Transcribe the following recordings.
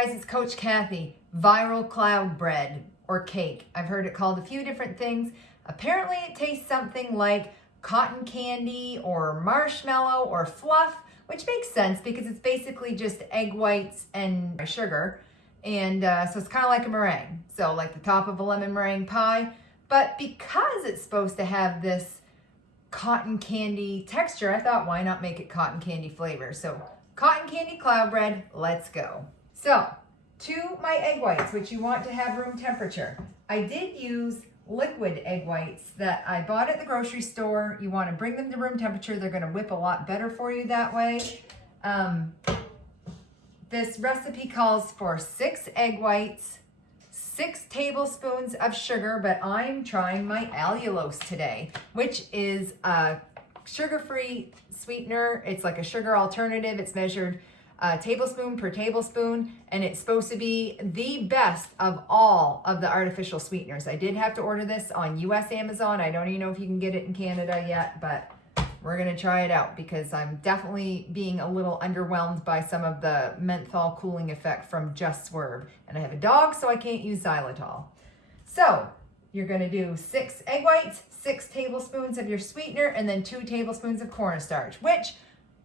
guys, it's Coach Kathy. Viral cloud bread or cake. I've heard it called a few different things. Apparently it tastes something like cotton candy or marshmallow or fluff, which makes sense because it's basically just egg whites and sugar. And so it's kind of like a meringue. So like the top of a lemon meringue pie. But because it's supposed to have this cotton candy texture, I thought, why not make it cotton candy flavor? So cotton candy cloud bread, let's go. So, to my egg whites, which you want to have room temperature. I did use liquid egg whites that I bought at the grocery store. You want to bring them to room temperature. They're going to whip a lot better for you that way. This recipe calls for 6 egg whites, 6 tablespoons of sugar, but I'm trying my allulose today, which is a sugar-free sweetener. It's like a sugar alternative. It's measured tablespoon per tablespoon, and it's supposed to be the best of all of the artificial sweeteners. I did have to order this on US Amazon. I don't even know if you can get it in Canada yet, but we're gonna try it out because I'm definitely being a little underwhelmed by some of the menthol cooling effect from Just Swerve. And I have a dog, so I can't use xylitol. So you're gonna do 6 egg whites, 6 tablespoons of your sweetener, and then 2 tablespoons of cornstarch, which,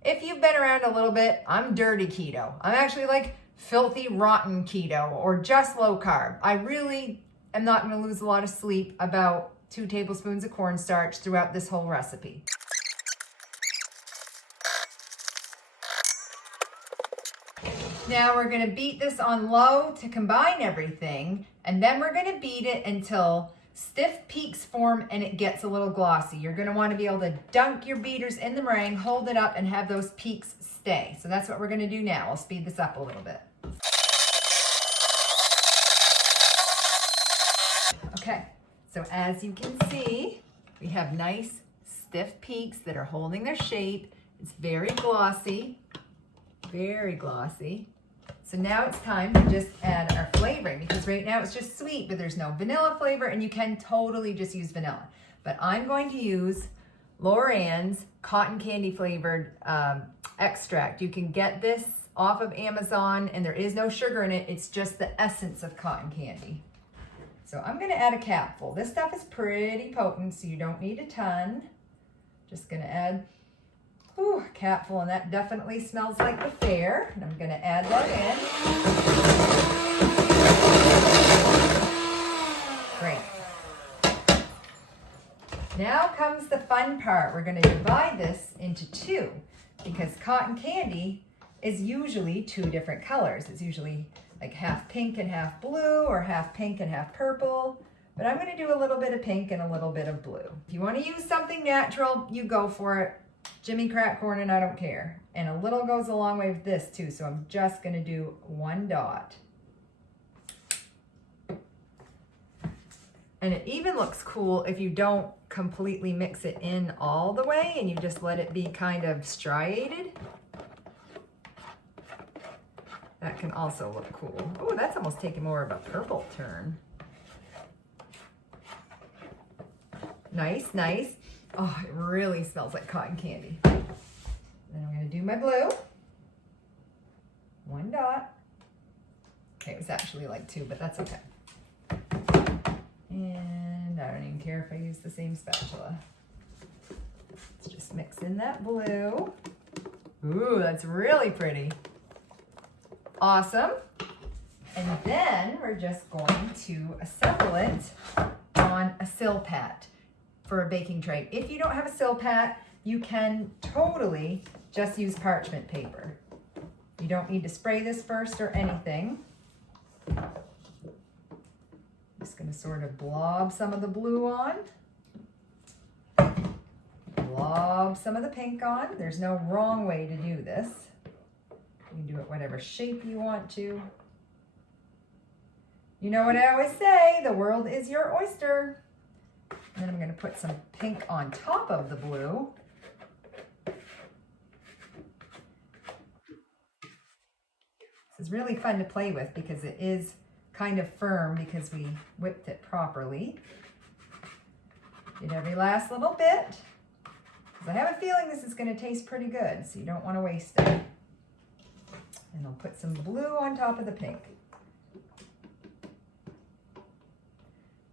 if you've been around a little bit, I'm dirty keto. I'm actually like filthy rotten keto or just low carb. I really am not gonna lose a lot of sleep about 2 tablespoons of cornstarch throughout this whole recipe. Now we're gonna beat this on low to combine everything, and then we're gonna beat it until stiff peaks form and it gets a little glossy. You're gonna wanna be able to dunk your beaters in the meringue, hold it up, and have those peaks stay. So that's what we're gonna do now. I'll speed this up a little bit. Okay, so as you can see, we have nice stiff peaks that are holding their shape. It's very glossy, very glossy. So now it's time to just add our flavoring, because right now it's just sweet, but there's no vanilla flavor, and you can totally just use vanilla. But I'm going to use Laura Ann's cotton candy flavored extract. You can get this off of Amazon, and there is no sugar in it. It's just the essence of cotton candy. So I'm gonna add a capful. This stuff is pretty potent, so you don't need a ton. Just gonna add a capful, and that definitely smells like the fair. And I'm gonna add that in. Great. Now comes the fun part. We're gonna divide this into 2 because cotton candy is usually 2 different colors. It's usually like half pink and half blue, or half pink and half purple. But I'm gonna do a little bit of pink and a little bit of blue. If you wanna use something natural, you go for it. Jimmy crack corn, and I don't care. And a little goes a long way with this too, so I'm just gonna do 1 dot. And it even looks cool if you don't completely mix it in all the way and you just let it be kind of striated. That can also look cool. Oh, that's almost taking more of a purple turn. Nice, nice. Oh, it really smells like cotton candy. Then I'm gonna do my blue. 1 dot. Okay, it was actually like 2, but that's okay. And I don't even care if I use the same spatula. Let's just mix in that blue. Ooh, that's really pretty. Awesome. And then we're just going to assemble it on a Silpat for a baking tray. If you don't have a Silpat, you can totally just use parchment paper. You don't need to spray this first or anything. Just gonna sort of blob some of the blue on. Blob some of the pink on. There's no wrong way to do this. You can do it whatever shape you want to. You know what I always say, the world is your oyster. And then I'm gonna put some pink on top of the blue. This is really fun to play with because it is kind of firm because we whipped it properly. Get every last little bit. Because I have a feeling this is gonna taste pretty good, so you don't wanna waste it. And I'll put some blue on top of the pink.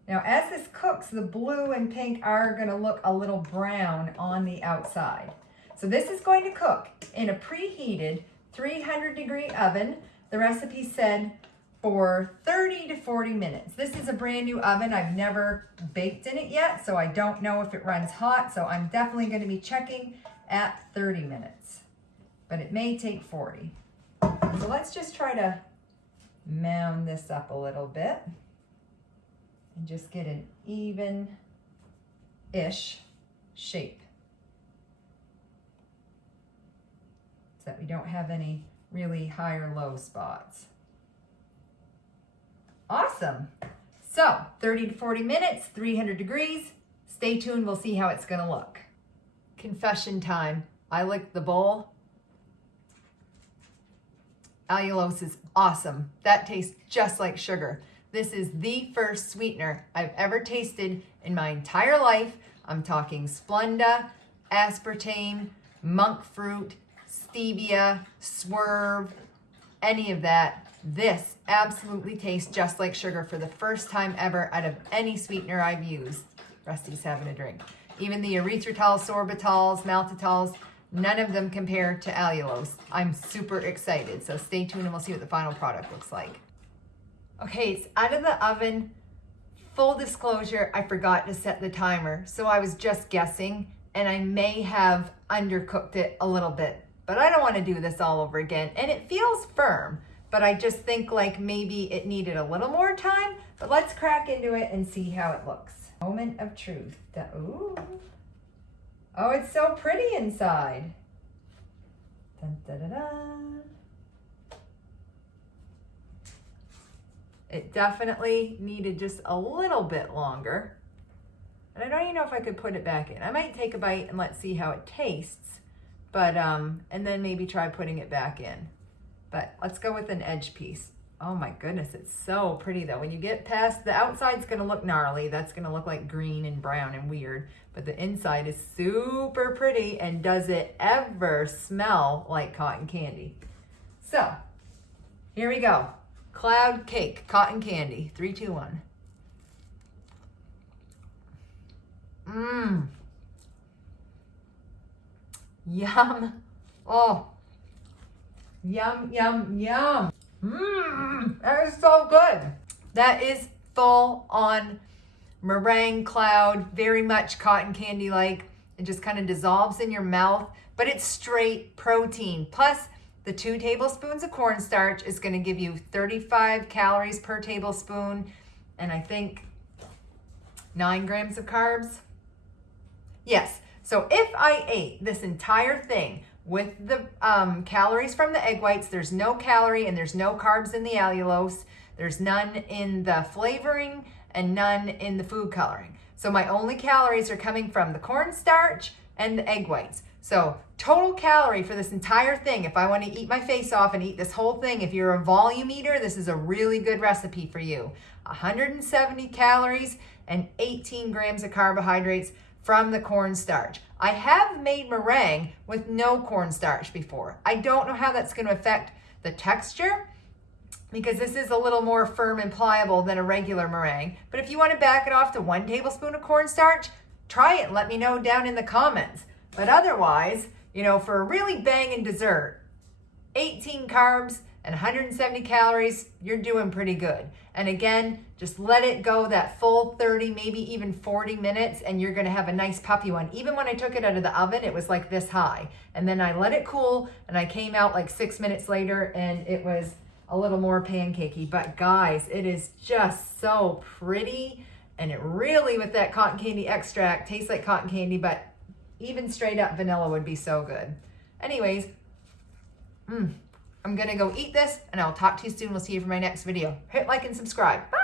Now, as this cooks, the blue and pink are gonna look a little brown on the outside. So this is going to cook in a preheated 300-degree oven. The recipe said for 30 to 40 minutes. This is a brand new oven. I've never baked in it yet, so I don't know if it runs hot. So I'm definitely gonna be checking at 30 minutes, but it may take 40. So let's just try to mound this up a little bit and just get an even-ish shape so that we don't have any really high or low spots. Awesome. So 30 to 40 minutes, 300 degrees. Stay tuned, we'll see how it's gonna look. Confession time. I licked the bowl. Allulose is awesome. That tastes just like sugar. This is the first sweetener I've ever tasted in my entire life. I'm talking Splenda, aspartame, monk fruit, stevia, swerve, any of that. This absolutely tastes just like sugar for the first time ever out of any sweetener I've used. Rusty's having a drink. Even the erythritol, sorbitol, maltitol, none of them compare to allulose. I'm super excited, so stay tuned and we'll see what the final product looks like. Okay, it's out of the oven. Full disclosure, I forgot to set the timer, so I was just guessing, and I may have undercooked it a little bit, but I don't want to do this all over again, and it feels firm, but I just think like maybe it needed a little more time, but let's crack into it and see how it looks. Moment of truth. Ooh. Oh, it's so pretty inside. Dun, dun, dun, dun. It definitely needed just a little bit longer. And I don't even know if I could put it back in. I might take a bite and let's see how it tastes, but and then maybe try putting it back in. But let's go with an edge piece. Oh my goodness, it's so pretty though. When you get past, the outside's gonna look gnarly. That's gonna look like green and brown and weird, but the inside is super pretty. And does it ever smell like cotton candy? So here we go. Cloud cake, cotton candy. 3, 2, 1. Mmm. Yum. Oh. Yum, yum, yum. Mmm, that is so good. That is full on meringue cloud, very much cotton candy-like. It just kind of dissolves in your mouth, but it's straight protein. Plus, the 2 tablespoons of cornstarch is gonna give you 35 calories per tablespoon, and I think 9 grams of carbs. Yes, so if I ate this entire thing with the calories from the egg whites, there's no calorie and there's no carbs in the allulose. There's none in the flavoring and none in the food coloring. So my only calories are coming from the cornstarch and the egg whites. So total calorie for this entire thing, if I want to eat my face off and eat this whole thing, if you're a volume eater, this is a really good recipe for you. 170 calories and 18 grams of carbohydrates from the cornstarch. I have made meringue with no cornstarch before. I don't know how that's going to affect the texture because this is a little more firm and pliable than a regular meringue. But if you want to back it off to 1 tablespoon of cornstarch, try it and let me know down in the comments. But otherwise, you know, for a really banging dessert, 18 carbs and 170 calories, you're doing pretty good. And again, just let it go that full 30, maybe even 40 minutes, and you're gonna have a nice puffy one. Even when I took it out of the oven, it was like this high. And then I let it cool, and I came out like 6 minutes later, and it was a little more pancakey. But guys, it is just so pretty, and it really, with that cotton candy extract, tastes like cotton candy, but even straight up vanilla would be so good. Anyways, I'm gonna go eat this, and I'll talk to you soon. We'll see you for my next video. Hit like and subscribe. Bye.